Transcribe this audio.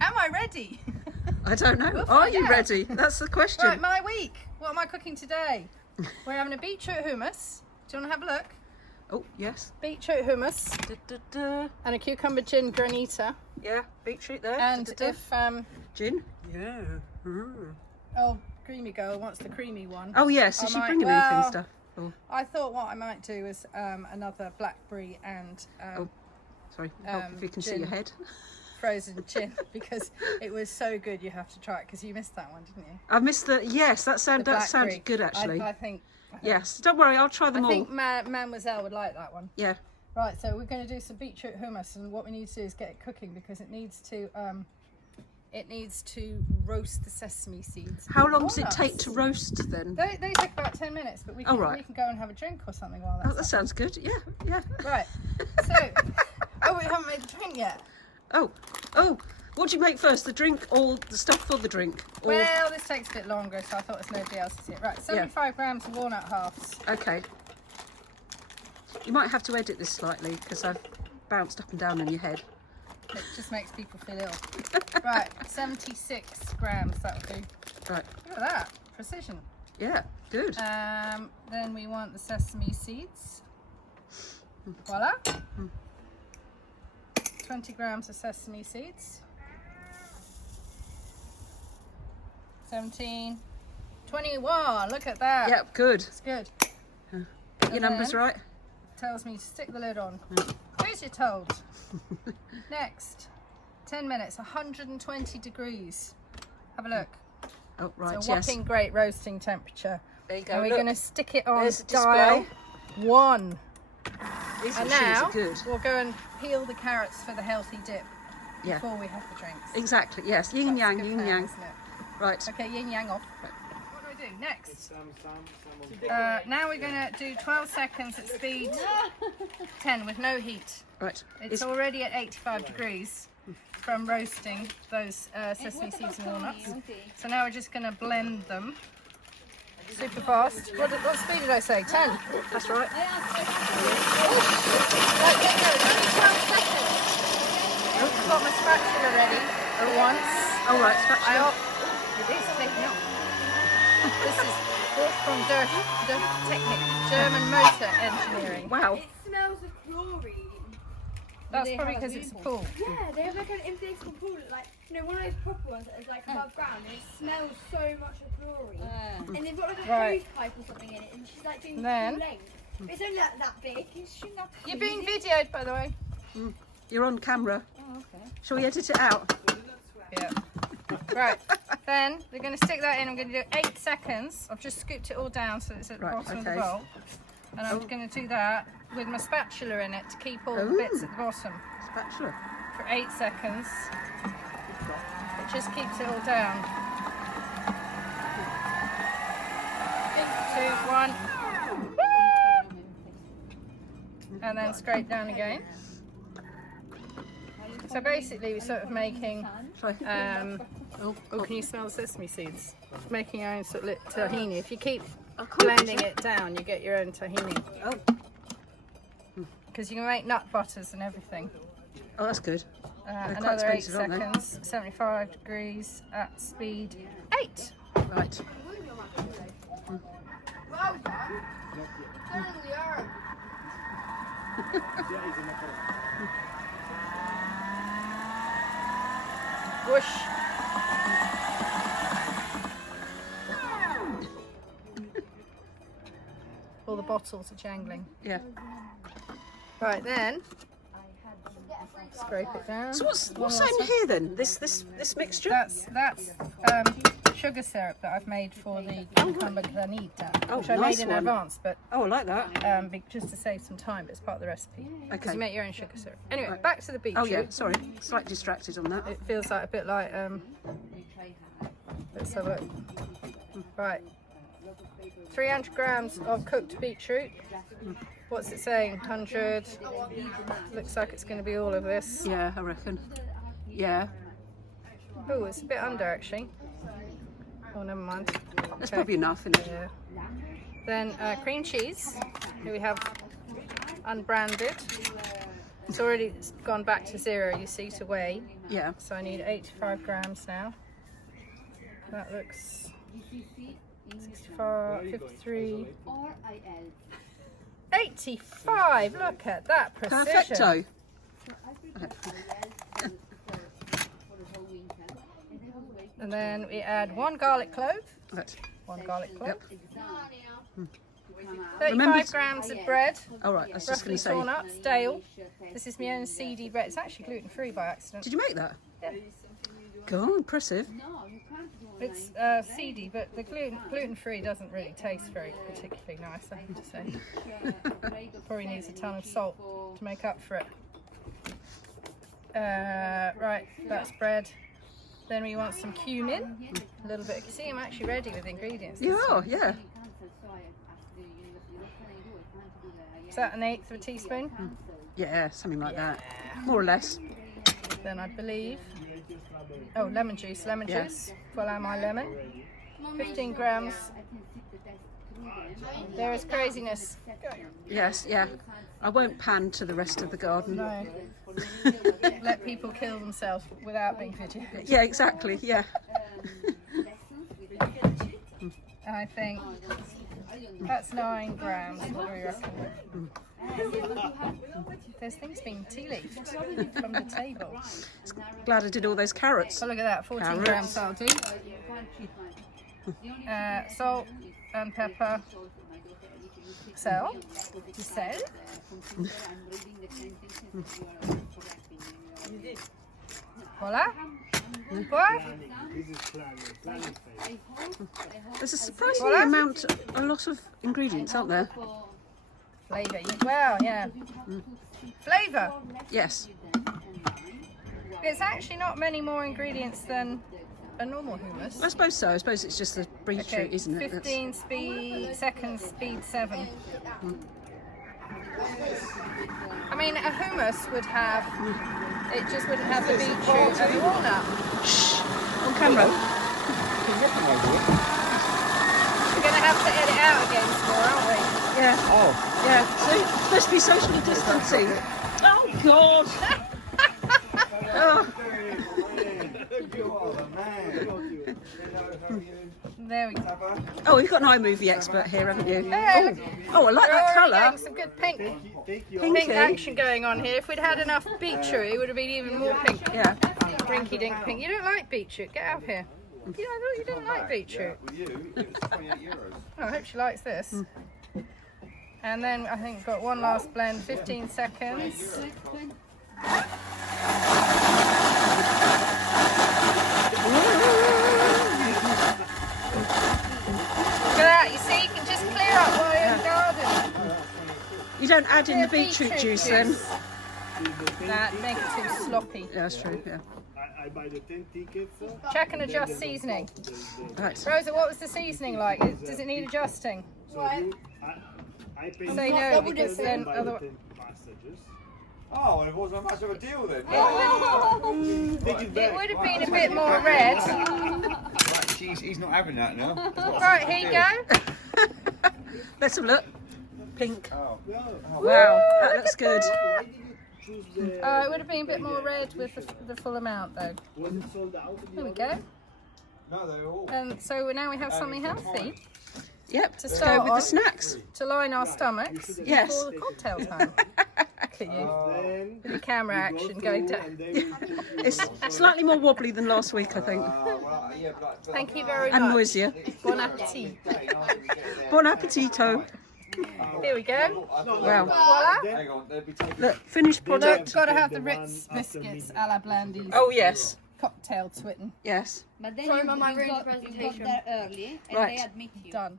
Am I ready? I don't know. We'll Are you find out. ready? That's the question. Right, my week. What am I cooking today? We're having a beetroot hummus. Do you want to have a look? Oh, yes. Beetroot hummus Da, da, da. and a cucumber gin granita. Yeah, beetroot there. And Da, da, da. if Gin? Yeah. oh, creamy girl wants the creamy one. Oh, yes. I Is she might- bringing anything well, stuff? Oh, I thought what I might do is another blackberry and sorry. Oh, if you can see gin. your head. frozen gin because it was so good. You have to try it because you missed that one, didn't you? I missed the. Yes, that The sounded blackberry. good actually. I think. Yes. Don't worry. I'll try them I all. think Mademoiselle would like that one. Yeah. Right, so we're going to do some beetroot hummus, and what we need to do is get it cooking because it needs to roast the sesame seeds. How and long does it walnuts. take to roast then? They take about 10 minutes, but we can, Oh, right. we can go and have a drink or something while Oh, that's that sounds good. Yeah. Yeah. Right, so, we haven't made the drink yet. Oh. What do you make first? The drink or the stuff for the drink? Or... Well, this takes a bit longer, so I thought there's nobody else to see it. Right, 75 grams of walnut halves. Okay. You might have to edit this slightly because I've bounced up and down in your head. It just makes people feel ill. Right, 76 grams, that'll do. Right. Look at that, precision. Yeah. Good. Then we want the sesame seeds. Voila. 20 grams of sesame seeds. 17, 21, look at that. Yeah. Good. It's good. Get your numbers then- right. Tells me to stick the lid on. Who's you told? Next, 10 minutes, 120 degrees. Have a look. Oh, right. It's a Yes. whopping great roasting temperature. There you go. And we're Look, going to stick it on there's the dial display. 1. These And machines now are good. we'll go and peel the carrots for the healthy dip Yeah. before we have the drinks. Exactly. Yes. Yin That's a yang. good Yin plan, yang. isn't it? Right. Okay, yin yang off. What do we do next? Now we're going to do 12 seconds at speed 10 with no heat. Right. It's already at 85 degrees from roasting those sesame seeds and walnuts. So now we're just going to blend them super fast. What speed did I say? 10? That's right. Right, only 12 seconds. I've got my spatula ready for once. All right. Spatula. It is taking up. This is from the Technic, German motor engineering. Wow. It smells of chlorine. That's probably because it's a pool. Yeah, they have like an inflatable pool, like, one of those proper ones that is like above ground, and it smells so much of chlorine. And they've got like a Right. hose pipe or something in it, and she's like doing Then- full length. It's only like that big. It shouldn't have to You're be being easy. videoed, by the way. You're on camera. Oh, okay. Shall we edit it out? Yeah. Right. Then we're going to stick that in. I'm going to do 8 seconds. I've just scooped it all down so it's at the Right, bottom of the okay. bowl. And I'm going to do that with my spatula in it to keep all the Ooh. bits at the bottom Spatula. for 8 seconds. It just keeps it all down. 3, 2, 1. And then scrape down again. So basically we're sort of making, Sorry. oh, can you smell the sesame seeds? Making your own sort of tahini. If you keep I can't blending picture. it down, you get your own tahini. Oh. Because you can make nut butters and everything. Oh, that's good. quite Another 8 expensive, aren't they? seconds, 75 degrees at speed 8. Right. Well done. Totally are. Whoosh. All the bottles are jangling. Yeah. Right then, scrape it down. So what's One in more here then? This mixture? That's sugar syrup that I've made for the cucumber granita, Oh, which I nice made in one. advance, but Oh, I like that. just to save some time. But it's part of the recipe. Because Okay. you make your own sugar syrup. Anyway, Right. back to the beetroot. Oh yeah. Sorry. Slightly distracted on that. It feels like a bit like let's have a right. 300 grams of cooked beetroot. What's it saying? 100. Looks like it's going to be all of this. Yeah, I reckon. Yeah. Oh, it's a bit under actually. Oh, never mind. That's Okay. probably enough, isn't it? Yeah. Then cream cheese. Here we have unbranded. It's already gone back to 0, you see, to weigh. Yeah. So I need 85 grams now. That looks 65, 53, 85. Look at that precision. Perfecto. And then we add 1 garlic clove. Right. 1 garlic clove. Yep. 35 Remember grams of bread. All right, I was just Roughly going to say. torn up, stale. This is my own seedy bread. It's actually gluten-free by accident. Did you make that? Yeah. Go on, impressive. It's seedy, but the gluten-free doesn't really taste very particularly nice, I have to say. Probably needs a ton of salt to make up for it. Right, that's bread. Then we want some cumin, a little bit. See, I'm actually ready with ingredients. You are, yeah. Is that 1/8 of a teaspoon? Yeah, something like that. More or less. Then I believe, lemon juice, Yeah. Voilà my lemon. 15 grams. There is craziness. Yes, yeah. I won't pan to the rest of the garden. No. Let people kill themselves without being video. Yeah, exactly, yeah. I think that's 9 grams. What do we reckon? There's things being tea leafed from the table. Glad I did all those carrots. Oh, look at that, 14 Carrots. grams that'll do. Salt and pepper. Sel. Voila. What? There's a surprising amount, a lot of ingredients, aren't there? Flavour. Wow, yeah. Flavour. Yes. There's actually not many more ingredients than a normal hummus. I suppose so. I suppose it's just the beetroot, isn't it? 15 seconds, speed 7. I mean, a hummus would have, it just wouldn't have the beetroot and the walnut. Shh. On camera. We're going to have to edit out again some more, aren't we? Yeah. Oh. Yeah. So it's supposed to be socially distancing. Oh God. Oh. There we go. Oh, you've got an iMovie expert here, haven't you? Hey, look. Oh, I like that We're colour. getting some good pink Pinky. action going on here. If we'd had enough beetroot, it would have been even more pink. Yeah. Rinky dink pink. You don't like beetroot? Get out of here. I thought you didn't like beetroot. Oh, I hope she likes this. And then I think we've got one last blend, 15 seconds. Look at that, you see, you can just clear up your own garden. You don't add in the beetroot juice then? That make it too sloppy. Yeah, that's true, yeah. I buy the 10 tickets. Check and adjust seasoning. Right. Rosa, what was the seasoning like? Does it need adjusting? I pay Say no, because then buy the otherwise... 10 passages. Oh, well, it wasn't much of a deal then. It would have been a bit more red. Right, he's not having that now. Right, here you go. Let's have a look. Pink. Oh. Wow, that looks good. It would have been a bit more red with the full amount though. Was it sold out? There we go. No, they were all. And so now we have something healthy Yep, to let's start go with the on, snacks. to line our stomachs Yes. before the cocktail time. Look at you. Then With the camera action going down. It's slightly more wobbly than last week, I think. Thank you very And much. noisier. Bon appetit. Bon appetito. Here we go. Wow. Voila. Hang on, they'll be taking. Look, finished Look, product. got to have the Ritz biscuits a la Blandy's Oh, yes. cocktail twitten. yes. But then Sorry, you, Mum, I you, ruined got, the you got presentation. there early and Right. they admit you. Done.